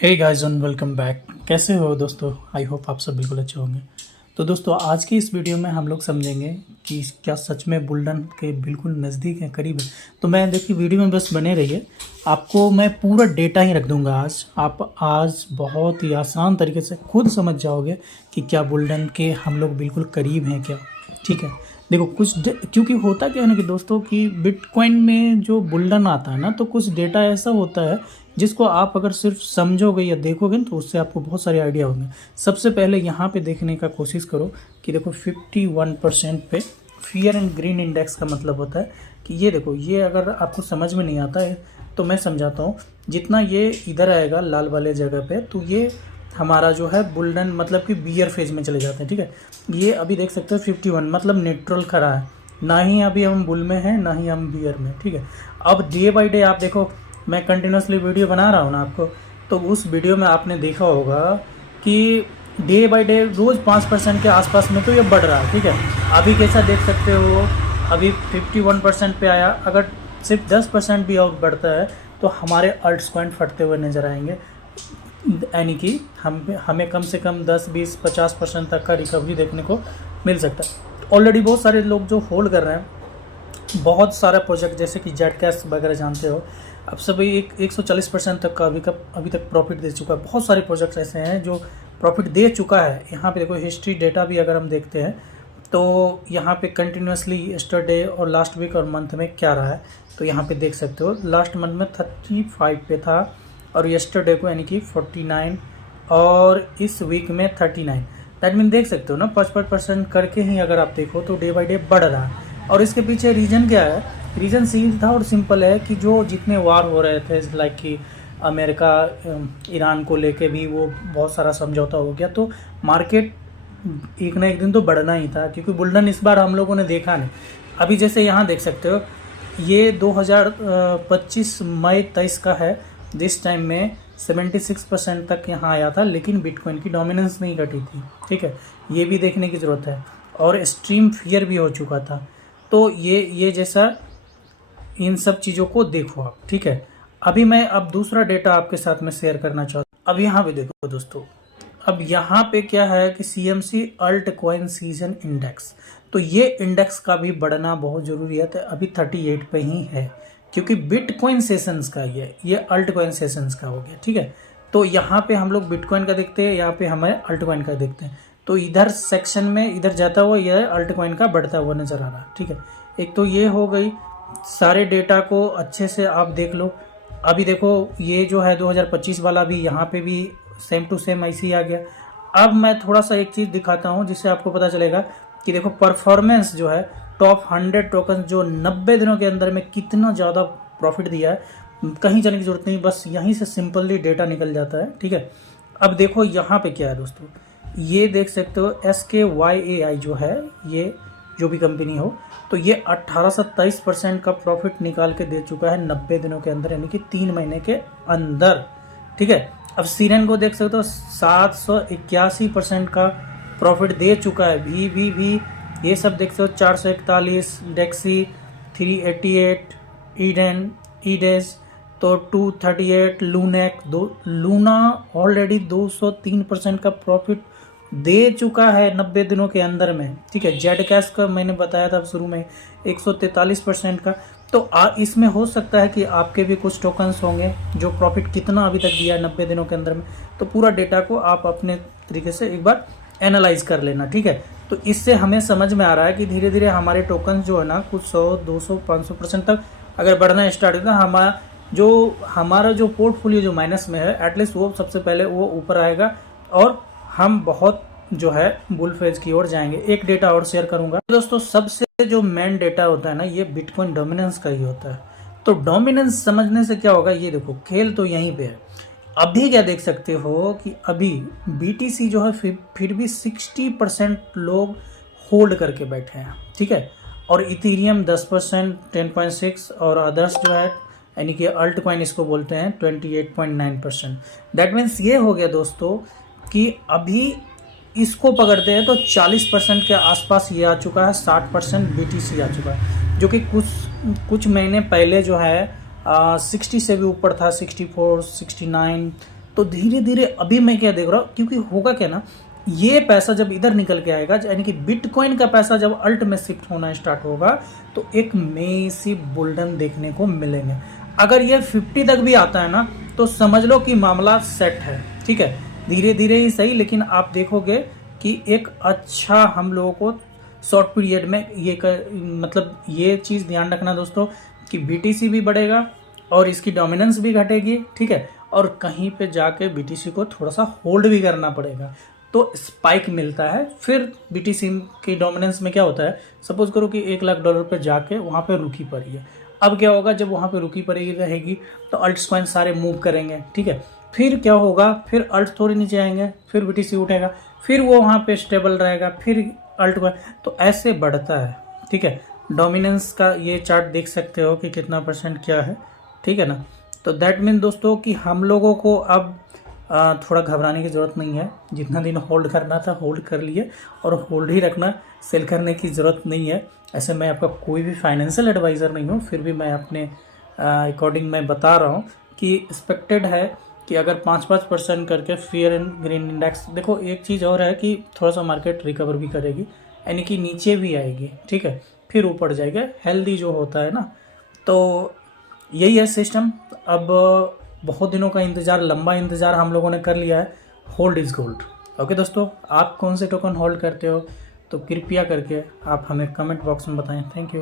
Hey guys and welcome back. कैसे हो दोस्तों? आई होप आप सब बिल्कुल अच्छे होंगे। तो दोस्तों आज की इस वीडियो में हम लोग समझेंगे कि क्या सच में बुल्डन के बिल्कुल नज़दीक है, करीब है। तो मैं देखिए वीडियो में बस बने रहिए, आपको मैं पूरा डेटा ही रख दूंगा। आप आज बहुत ही आसान तरीके से खुद समझ जाओगे कि क्या बुल्डन के हम लोग बिल्कुल करीब हैं क्या। ठीक है, देखो क्योंकि होता क्या है ना कि दोस्तों कि बिटकॉइन में जो बुल्डन आता है ना, तो कुछ डेटा ऐसा होता है जिसको आप अगर सिर्फ समझोगे या देखोगे तो उससे आपको बहुत सारे आइडिया होंगे। सबसे पहले यहाँ पे देखने का कोशिश करो कि देखो 51% पे फियर एंड ग्रीन इंडेक्स का मतलब होता है कि ये देखो, ये अगर आपको समझ में नहीं आता है तो मैं समझाता हूँ। जितना ये इधर आएगा लाल वाले जगह पे, तो ये हमारा जो है बुल्डन मतलब कि बियर फेज में चले जाते हैं। ठीक है, ये अभी देख सकते हो 51 मतलब न्यूट्रल खड़ा है, ना ही अभी हम बुल में हैं ना ही हम बियर में। ठीक है, अब डे बाई डे आप देखो, मैं कंटिन्यूसली वीडियो बना रहा हूँ ना आपको, तो उस वीडियो में आपने देखा होगा कि डे बाई डे रोज़ 5% के आसपास में तो ये बढ़ रहा है। ठीक है, अभी कैसा देख सकते हो, अभी 51% पे आया। अगर सिर्फ 10% भी और बढ़ता है तो हमारे अल्ट्स कॉइन फटते हुए नज़र आएंगे, यानी कि हमें कम से कम 10, 20, 50% तक का रिकवरी देखने को मिल सकता है। ऑलरेडी बहुत सारे लोग जो होल्ड कर रहे हैं, बहुत सारा प्रोजेक्ट जैसे कि जेड कैश वगैरह जानते हो, अब सभी 140% तक का अभी तक प्रॉफिट दे चुका है। बहुत सारे प्रोजेक्ट्स ऐसे हैं जो प्रॉफिट दे चुका है। यहाँ पे देखो हिस्ट्री डेटा भी अगर हम देखते हैं तो यहाँ पे कंटिन्यूसली यस्टरडे और लास्ट वीक और मंथ में क्या रहा है, तो यहाँ पे देख सकते हो लास्ट मंथ में 35 पे था और यस्टरडे को यानी कि 49 और इस वीक में 39। दैट मीन देख सकते हो ना 55% करके ही अगर आप देखो तो डे बाई डे बढ़ रहा है। और इसके पीछे रीज़न क्या है? रीज़न सीधा और सिंपल है कि जो जितने वार हो रहे थे, लाइक कि अमेरिका ईरान को लेके भी वो बहुत सारा समझौता हो गया, तो मार्केट एक ना एक दिन तो बढ़ना ही था, क्योंकि बुल्डन इस बार हम लोगों ने देखा नहीं। अभी जैसे यहाँ देख सकते हो, ये 2025 मई 23 का है। दिस टाइम में 76% तक यहाँ आया था, लेकिन बिटकॉइन की डोमिनेंस नहीं घटी थी। ठीक है, ये भी देखने की ज़रूरत है। और एक्सट्रीम फियर भी हो चुका था। तो ये जैसा इन सब चीज़ों को देखो आप। ठीक है, अभी मैं अब दूसरा डेटा आपके साथ में शेयर करना चाहता हूँ। अब यहाँ पे देखो दोस्तों, अब यहाँ पे क्या है कि CMC altcoin season index, तो ये इंडेक्स का भी बढ़ना बहुत ज़रूरी है। तो अभी 38 पे ही है, क्योंकि बिटकॉइन सेशंस का ये अल्ट कॉइन सेशंस का हो गया। ठीक है, तो यहाँ पे हम लोग बिटकॉइन का देखते हैं, यहाँ पे हमें अल्ट कॉइन का देखते हैं। तो इधर सेक्शन में इधर जाता हुआ यह अल्ट कॉइन का बढ़ता हुआ नज़र आ रहा है। ठीक है, एक तो ये हो गई। सारे डेटा को अच्छे से आप देख लो। अभी देखो ये जो है 2025 वाला भी यहाँ पे भी सेम टू सेम ऐसे ही आ गया। अब मैं थोड़ा सा एक चीज़ दिखाता हूँ जिससे आपको पता चलेगा कि देखो परफॉर्मेंस जो है टॉप 100 टोकन जो 90 दिनों के अंदर में कितना ज़्यादा प्रॉफिट दिया है। कहीं जाने की जरूरत नहीं, बस यहीं से सिंपली डेटा निकल जाता है। ठीक है, अब देखो यहाँ पे क्या है दोस्तों, ये देख सकते हो SKYAI जो है, ये जो भी कंपनी हो, तो ये 18 से 23% का प्रॉफिट निकाल के दे चुका है 90 दिनों के अंदर, यानी कि 3 महीने के अंदर। ठीक है, अब सीरेन को देख सकते हो 781% का प्रॉफिट दे चुका है। भी ये सब देख सकते हो 441, डेक्सी 388, ईडन ईडेस तो 238, लूना ऑलरेडी 203% का प्रॉफिट दे चुका है 90 दिनों के अंदर में। ठीक है, जेड कैश का मैंने बताया था शुरू में 143% का। तो इसमें हो सकता है कि आपके भी कुछ टोकन्स होंगे जो प्रॉफिट कितना अभी तक दिया है 90 दिनों के अंदर में। तो पूरा डेटा को आप अपने तरीके से एक बार एनालाइज कर लेना। ठीक है, तो इससे हमें समझ में आ रहा है कि धीरे धीरे हमारे टोकन्स जो है ना कुछ 100, 200, 500% तक अगर बढ़ना स्टार्ट होता है, हमारा जो पोर्टफोलियो जो माइनस में है, एटलीस्ट वो सबसे पहले वो ऊपर आएगा और हम बहुत जो है बुल फेज की ओर जाएंगे। एक डेटा और शेयर करूंगा दोस्तों, सबसे जो मेन डेटा होता है ना, ये बिटकॉइन डोमिनेंस का ही होता है। तो डोमिनेंस समझने से क्या होगा, ये देखो खेल तो यहीं पे है। अभी क्या देख सकते हो कि अभी BTC जो है फिर भी 60% लोग होल्ड करके बैठे हैं। ठीक है, और इथेरियम 10%, 10.6, और अदर्स जो है यानी कि अल्ट कॉइन इसको बोलते हैं 28.9%। दैट मीन्स ये हो गया दोस्तों कि अभी इसको पकड़ते हैं तो 40% के आसपास ये आ चुका है, 60% BTC आ चुका है, जो कि कुछ महीने पहले जो है 60 से भी ऊपर था, 64, 69, तो धीरे धीरे अभी मैं क्या देख रहा हूँ, क्योंकि होगा क्या ना, ये पैसा जब इधर निकल के आएगा, यानी कि बिटकॉइन का पैसा जब अल्ट में शिफ्ट होना स्टार्ट होगा, तो एक मेसिव बुलडन देखने को मिलेंगे। अगर ये 50 तक भी आता है ना, तो समझ लो कि मामला सेट है, ठीक है। धीरे धीरे ही सही, लेकिन आप देखोगे कि एक अच्छा हम लोगों को शॉर्ट पीरियड में मतलब ये चीज़ ध्यान रखना दोस्तों कि BTC भी बढ़ेगा और इसकी डोमिनेंस भी घटेगी, ठीक है। और कहीं पे जाके BTC को थोड़ा सा होल्ड भी करना पड़ेगा, तो स्पाइक मिलता है। फिर BTC की डोमिनेंस में क्या होता है, सपोज करो कि $1,00,000 पे जाके वहाँ पे रुकी पड़ी है। अब क्या होगा, जब वहाँ पे रुकी पड़ी रहेगी तो अल्ट्स कॉइन सारे मूव करेंगे, ठीक है। फिर क्या होगा, फिर अल्ट थोड़ी नीचे आएंगे, फिर BTC उठेगा, फिर वो वहाँ पे स्टेबल रहेगा, फिर अल्ट कॉइन, तो ऐसे बढ़ता है, ठीक है। डोमिनेंस का ये चार्ट देख सकते हो कि कितना % क्या है, ठीक है ना। तो दैट मीन दोस्तों कि हम लोगों को अब थोड़ा घबराने की ज़रूरत नहीं है। जितना दिन होल्ड करना था होल्ड कर लिए, और होल्ड ही रखना, सेल करने की ज़रूरत नहीं है। ऐसे मैं आपका कोई भी फाइनेंशियल एडवाइज़र नहीं हूँ, फिर भी मैं अपने अकॉर्डिंग मैं बता रहा हूँ कि एक्सपेक्टेड है कि अगर 5% करके फियर एंड ग्रीन इंडेक्स, देखो एक चीज़ और है कि थोड़ा सा मार्केट रिकवर भी करेगी, यानी कि नीचे भी आएगी, ठीक है, फिर ऊपर जाएगा, हेल्दी जो होता है ना। तो यही है सिस्टम। अब बहुत दिनों का इंतज़ार, लंबा इंतज़ार हम लोगों ने कर लिया है। Hold is gold. ओके दोस्तों, आप कौन से टोकन होल्ड करते हो, तो कृपया करके आप हमें कमेंट बॉक्स में बताएं। Thank you.